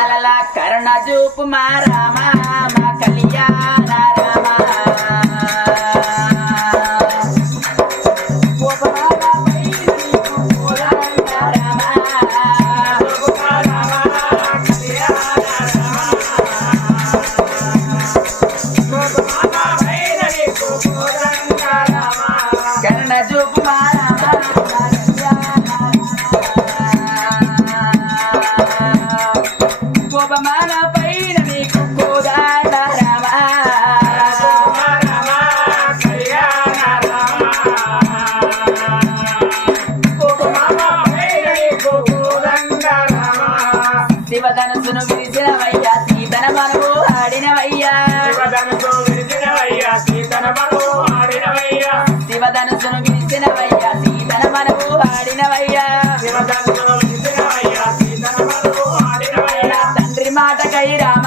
అలలా కరుణ చూపు మా రామ మా కళ్యాణ రామ కరుణ చూపు మా రామ కోపమాన పైన నీకు కోదాడ రామ శివధనుసును విరిసినవయ్యా సీతన మనము ఆడినవయ్యా శివధనుసును విరిసినవయ్యా సీతన మనము ఆడినవయ్యా తండ్రి మాటకై రామ